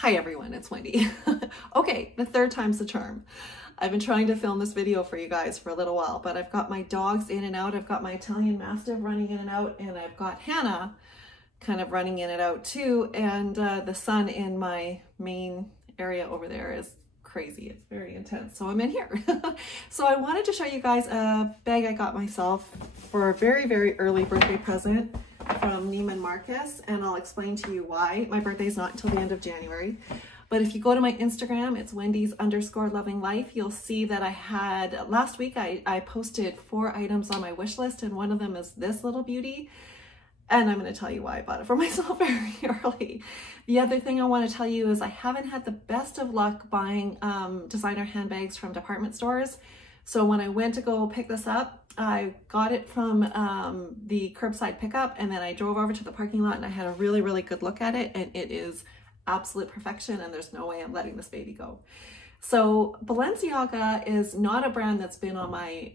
Hi everyone, it's Wendy. Okay, the third time's the charm. I've been trying to film this video for you guys for a little while, but I've got my dogs in and out. I've got my Italian Mastiff running in and out, and I've got Hannah kind of running in and out too. And the sun in my main area over there is crazy. It's very intense. So I'm in here. So I wanted to show you guys a bag I got myself for a very, very early birthday present from Neiman Marcus, and I'll explain to you why. My birthday's not until the end of January, but if you go to my Instagram, it's Wendy's_loving_life, you'll see that I had, last week I posted 4 items on my wish list, and one of them is this little beauty, and I'm going to tell you why I bought it for myself very early. The other thing I want to tell you is I haven't had the best of luck buying designer handbags from department stores. So when I went to go pick this up, I got it from the curbside pickup, and then I drove over to the parking lot and I had a really, really good look at it, and it is absolute perfection, and there's no way I'm letting this baby go. So Balenciaga is not a brand that's been on my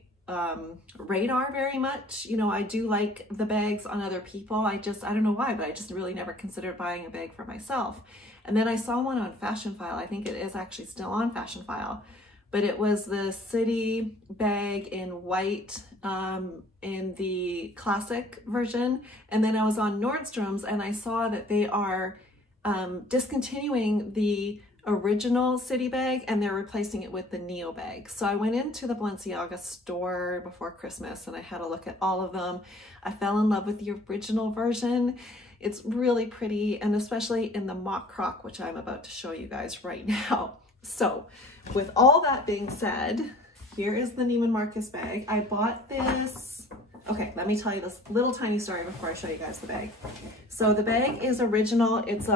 radar very much. You know, I do like the bags on other people. I don't know why, but I just really never considered buying a bag for myself. And then I saw one on Fashion File. I think it is actually still on Fashion File. But it was the city bag in white in the classic version. And then I was on Nordstrom's and I saw that they are discontinuing the original city bag and they're replacing it with the Neo bag. So I went into the Balenciaga store before Christmas and I had a look at all of them. I fell in love with the original version. It's really pretty, and especially in the mock croc, which I'm about to show you guys right now. So with all that being said, here is the Neiman Marcus bag. I bought this. Okay, let me tell you this little tiny story before I show you guys the bag. So the bag is original. It's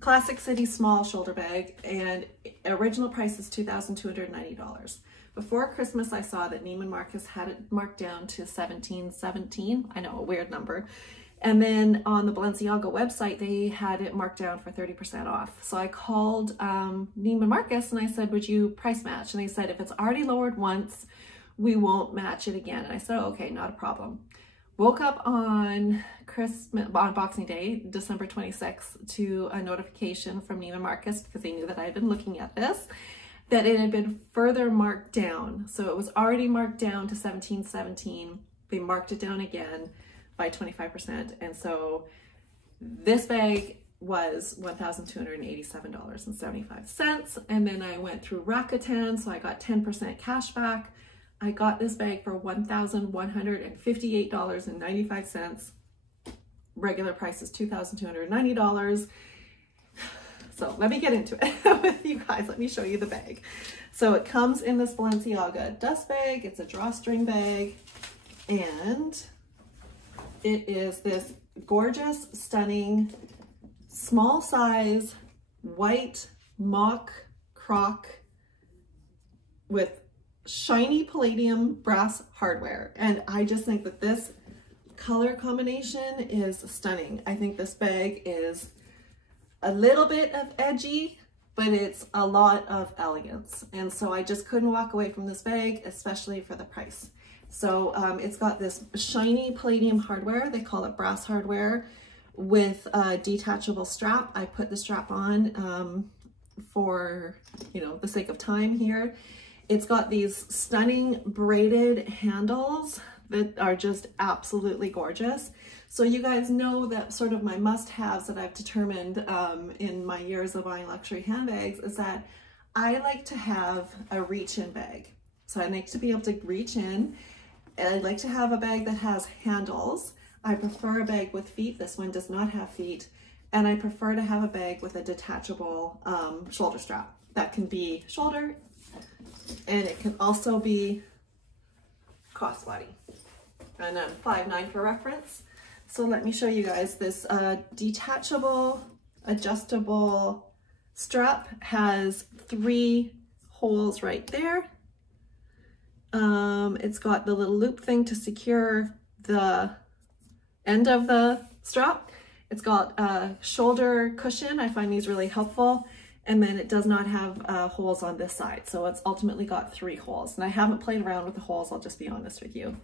classic city small shoulder bag, and original price is $2,290. Before Christmas, I saw that Neiman Marcus had it marked down to $1,717. I know, a weird number. And then on the Balenciaga website, they had it marked down for 30% off. So I called Neiman Marcus and I said, would you price match? And they said, if it's already lowered once, we won't match it again. And I said, oh, okay, not a problem. Woke up on Boxing Day, December 26th, to a notification from Neiman Marcus, because they knew that I had been looking at this, that it had been further marked down. So it was already marked down to $1,717. They marked it down again by 25%, and so this bag was $1,287.75. And then I went through Rakuten, so I got 10% cash back. I got this bag for $1,158.95. Regular price is $2,290. So let me get into it with you guys. Let me show you the bag. So it comes in this Balenciaga dust bag. It's a drawstring bag, and it is this gorgeous, stunning, small size, white mock croc with shiny palladium brass hardware. And I just think that this color combination is stunning. I think this bag is a little bit of edgy, but it's a lot of elegance. And so I just couldn't walk away from this bag, especially for the price. So it's got this shiny palladium hardware. They call it brass hardware, with a detachable strap. I put the strap on for, you know, the sake of time here. It's got these stunning braided handles that are just absolutely gorgeous. So you guys know that sort of my must-haves that I've determined in my years of buying luxury handbags is that I like to have a reach-in bag. So I like to be able to reach in. I like to have a bag that has handles. I prefer a bag with feet. This one does not have feet. And I prefer to have a bag with a detachable shoulder strap. That can be shoulder, and it can also be crossbody. And I'm 5'9" for reference. So let me show you guys this detachable, adjustable strap. Has 3 holes right there. It's got the little loop thing to secure the end of the strap. It's got a shoulder cushion. I find these really helpful. And then it does not have holes on this side. So it's ultimately got 3 holes. And I haven't played around with the holes, I'll just be honest with you.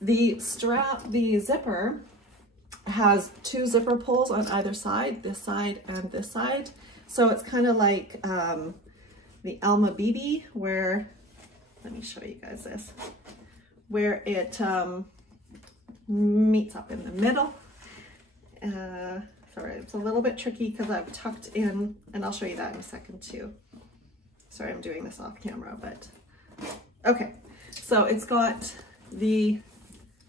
The strap, the zipper has two zipper pulls on either side, this side and this side. So it's kind of like the Alma BB, where, let me show you guys this, where it meets up in the middle. Sorry, it's a little bit tricky because I've tucked in, and I'll show you that in a second too. Sorry, I'm doing this off camera, but okay. So it's got the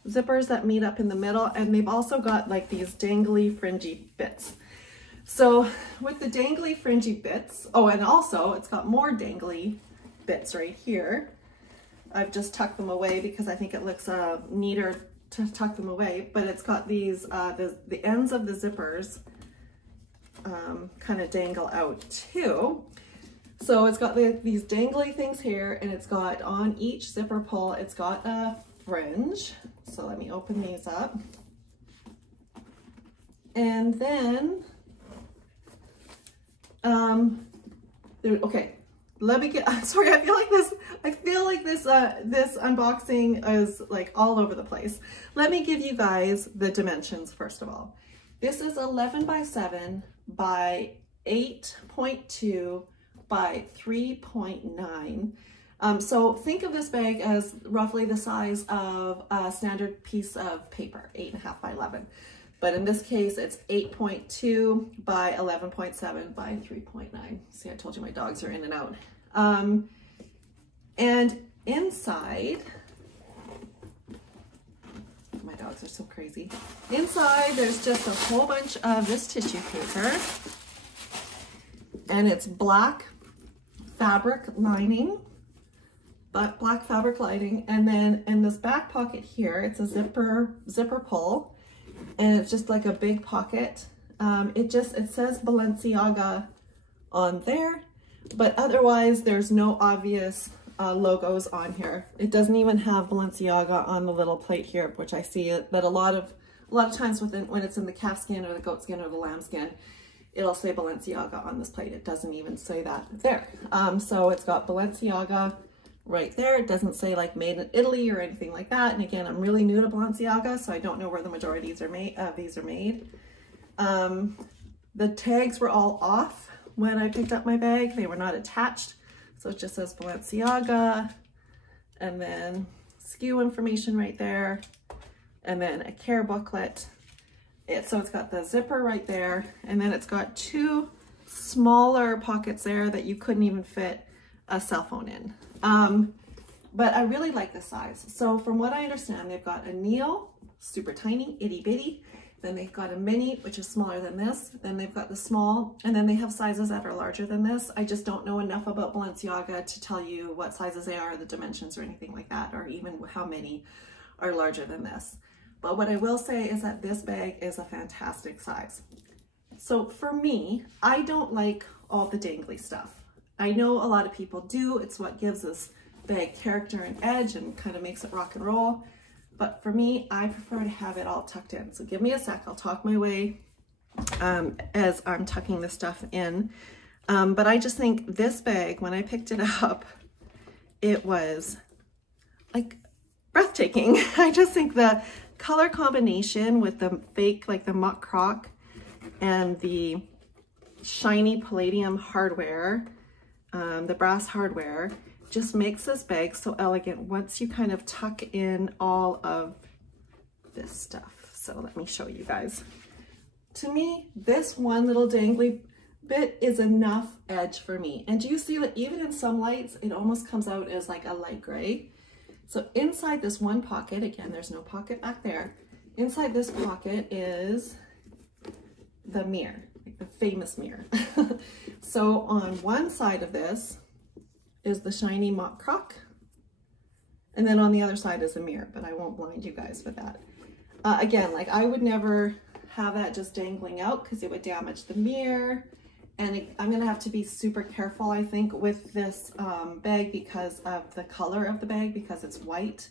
zippers that meet up in the middle, and they've also got like these dangly fringy bits. So with the dangly fringy bits, oh, and also it's got more dangly bits right here. I've just tucked them away because I think it looks neater to tuck them away, but it's got these, the ends of the zippers kind of dangle out too. So it's got these dangly things here, and it's got on each zipper pull, it's got a fringe. So let me open these up. And then, okay, let me get, I'm sorry, I feel like this unboxing is like all over the place. Let me give you guys the dimensions first of all. This is 11 by 7 by 8.2 by 3.9. So think of this bag as roughly the size of a standard piece of paper, 8.5 by 11. But in this case, it's 8.2 by 11.7 by 3.9. See, I told you my dogs are in and out. And inside, my dogs are so crazy. Inside, there's just a whole bunch of this tissue paper, and it's black fabric lining, and then in this back pocket here, it's a zipper pull, and it's just like a big pocket. It says Balenciaga on there, but otherwise there's no obvious logos on here. It doesn't even have Balenciaga on the little plate here, which I see that a lot of times when it's in the calfskin or the goatskin or the lambskin, it'll say Balenciaga on this plate. It doesn't even say that there. So it's got Balenciaga right there. It doesn't say like made in Italy or anything like that. And again, I'm really new to Balenciaga, so I don't know where the majority of these are made. The tags were all off when I picked up my bag. They were not attached. So it just says Balenciaga, and then SKU information right there, and then a care booklet. So it's got the zipper right there, and then it's got two smaller pockets there that you couldn't even fit a cell phone in. But I really like this size. So from what I understand, they've got a Neo, super tiny, itty bitty. Then they've got a mini, which is smaller than this. Then they've got the small, and then they have sizes that are larger than this. I just don't know enough about Balenciaga to tell you what sizes they are, the dimensions or anything like that, or even how many are larger than this. But what I will say is that this bag is a fantastic size. So for me, I don't like all the dangly stuff. I know a lot of people do. It's what gives this bag character and edge and kind of makes it rock and roll. But for me, I prefer to have it all tucked in. So give me a sec, I'll talk my way as I'm tucking this stuff in. But I just think this bag, when I picked it up, it was like breathtaking. I just think the color combination with the fake, like the muck croc and the shiny palladium hardware, the brass hardware, just makes this bag so elegant once you kind of tuck in all of this stuff. So let me show you guys. To me, this one little dangly bit is enough edge for me. And do you see that even in some lights, it almost comes out as like a light gray? So inside this one pocket, again, there's no pocket back there. Inside this pocket is the mirror, like the famous mirror. So on one side of this is the shiny mock croc, and then on the other side is a mirror, but I won't blind you guys with that. Again, like I would never have that just dangling out because it would damage the mirror, and I'm gonna have to be super careful, I think, with this bag because of the color of the bag, because it's white.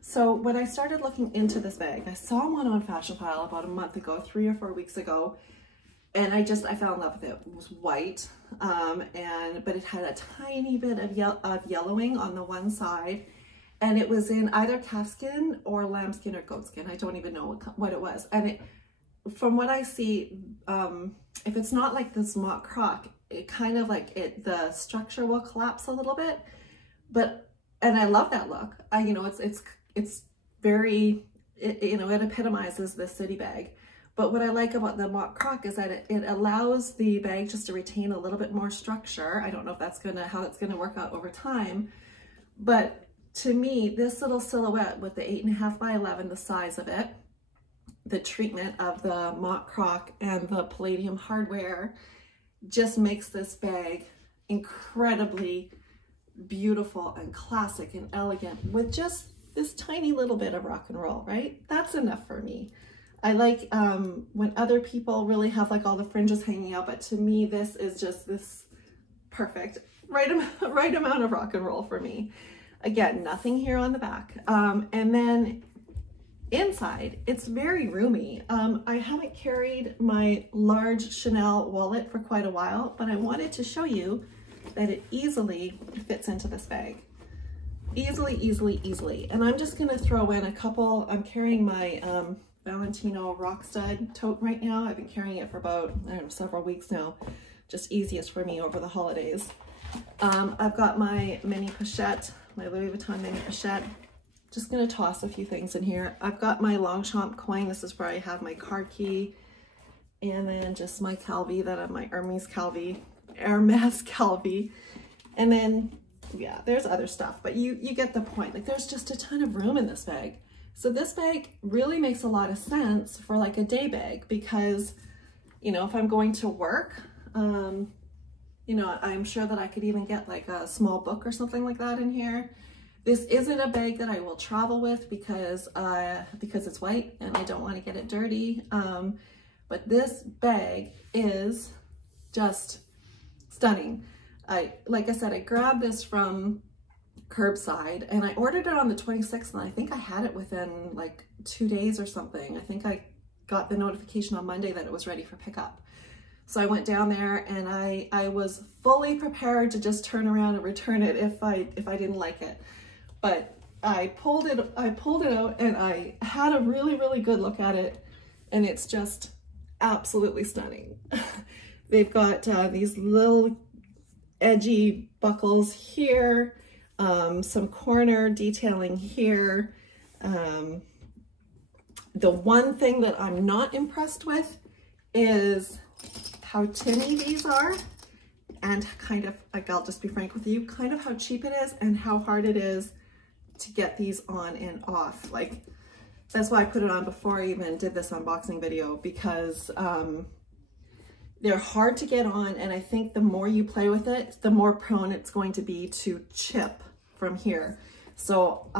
So when I started looking into this bag, I saw one on Fashion Pile about a month ago, 3 or 4 weeks ago, and I fell in love with it. It was white, but it had a tiny bit of yellowing on the one side, and it was in either calfskin or lambskin or goatskin. I don't even know what it was. And it, from what I see, if it's not like this mock croc, it kind of like the structure will collapse a little bit, and I love that look. You know, it's very, you know, it epitomizes the city bag. But what I like about the mock croc is that it allows the bag just to retain a little bit more structure. I don't know if that's how that's gonna work out over time, but to me, this little silhouette with the 8.5 by 11, the size of it, the treatment of the mock croc and the palladium hardware just makes this bag incredibly beautiful and classic and elegant with just this tiny little bit of rock and roll, right? That's enough for me. I like when other people really have like all the fringes hanging out, but to me, this is just this perfect, right amount of rock and roll for me. Again, nothing here on the back. And then inside, it's very roomy. I haven't carried my large Chanel wallet for quite a while, but I wanted to show you that it easily fits into this bag. Easily, easily, easily. And I'm just gonna throw in a couple. I'm carrying my Valentino rock stud tote right now. I've been carrying it for about, I don't know, several weeks now. Just easiest for me over the holidays. I've got my mini pochette, my Louis Vuitton mini pochette. Just gonna toss a few things in here. I've got my Longchamp coin. This is where I have my card key. And then just my Calvi, that are my Hermes Calvi. And then, yeah, there's other stuff, but you get the point. Like, there's just a ton of room in this bag. So this bag really makes a lot of sense for like a day bag because, you know, if I'm going to work, you know, I'm sure that I could even get like a small book or something like that in here. This isn't a bag that I will travel with because it's white and I don't want to get it dirty. But this bag is just stunning. Like I said, I grabbed this from curbside and I ordered it on the 26th and I think I had it within like 2 days or something. I think I got the notification on Monday that it was ready for pickup. So I went down there and I was fully prepared to just turn around and return it if I didn't like it. But I pulled it out and I had a really, really good look at it, and it's just absolutely stunning. They've got these little edgy buckles here, some corner detailing here. The one thing that I'm not impressed with is how tinny these are, and kind of, like, I'll just be frank with you, kind of how cheap it is and how hard it is to get these on and off. Like, that's why I put it on before I even did this unboxing video, because they're hard to get on, and I think the more you play with it, the more prone it's going to be to chip from here. So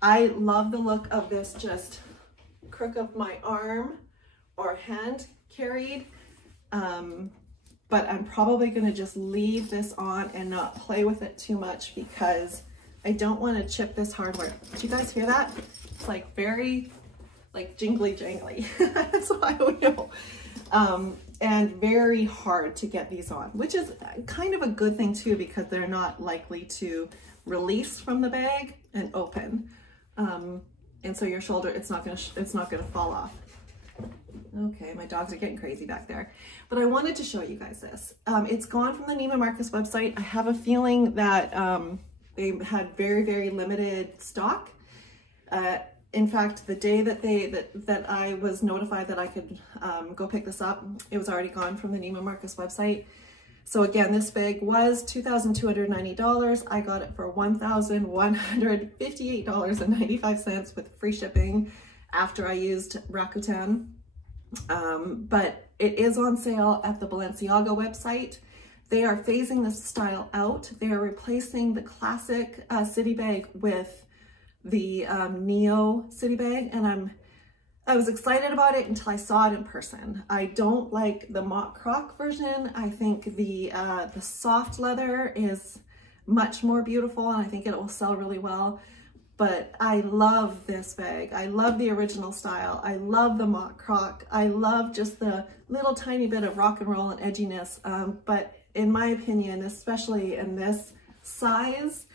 I love the look of this just crook of my arm or hand carried, but I'm probably going to just leave this on and not play with it too much because I don't want to chip this hardware. Did you guys hear that? It's like very like jingly jangly. That's what I would know. And very hard to get these on, which is kind of a good thing too, because they're not likely to release from the bag and open. And so your shoulder, it's not gonna fall off. Okay, my dogs are getting crazy back there. But I wanted to show you guys this. It's gone from the Neiman Marcus website. I have a feeling that they had very, very limited stock. In fact, the day that I was notified that I could go pick this up, it was already gone from the Neiman Marcus website. So again, this bag was $2,290. I got it for $1,158.95 with free shipping after I used Rakuten. But it is on sale at the Balenciaga website. They are phasing this style out. They are replacing the classic city bag with the Neo city bag, and I was excited about it until I saw it in person. I don't like the mock croc version. I think the soft leather is much more beautiful, and I think it will sell really well. But I love this bag. I love the original style. I love the mock croc. I love just the little tiny bit of rock and roll and edginess. But in my opinion, especially in this size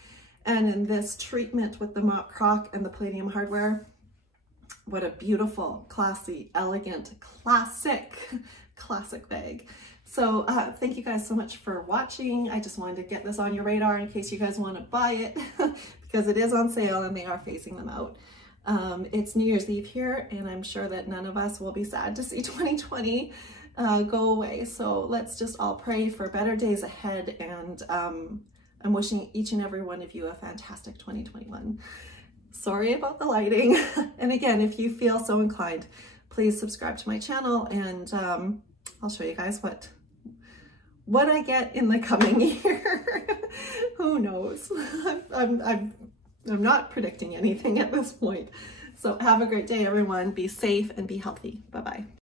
And in this treatment with the Croc and the palladium hardware, what a beautiful, classy, elegant, classic bag. So thank you guys so much for watching. I just wanted to get this on your radar in case you guys want to buy it because it is on sale and they are phasing them out. It's New Year's Eve here, and I'm sure that none of us will be sad to see 2020 go away. So let's just all pray for better days ahead, and I'm wishing each and every one of you a fantastic 2021. Sorry about the lighting. And again, if you feel so inclined, please subscribe to my channel, and I'll show you guys what I get in the coming year. Who knows? I'm not predicting anything at this point. So have a great day, everyone. Be safe and be healthy. Bye-bye.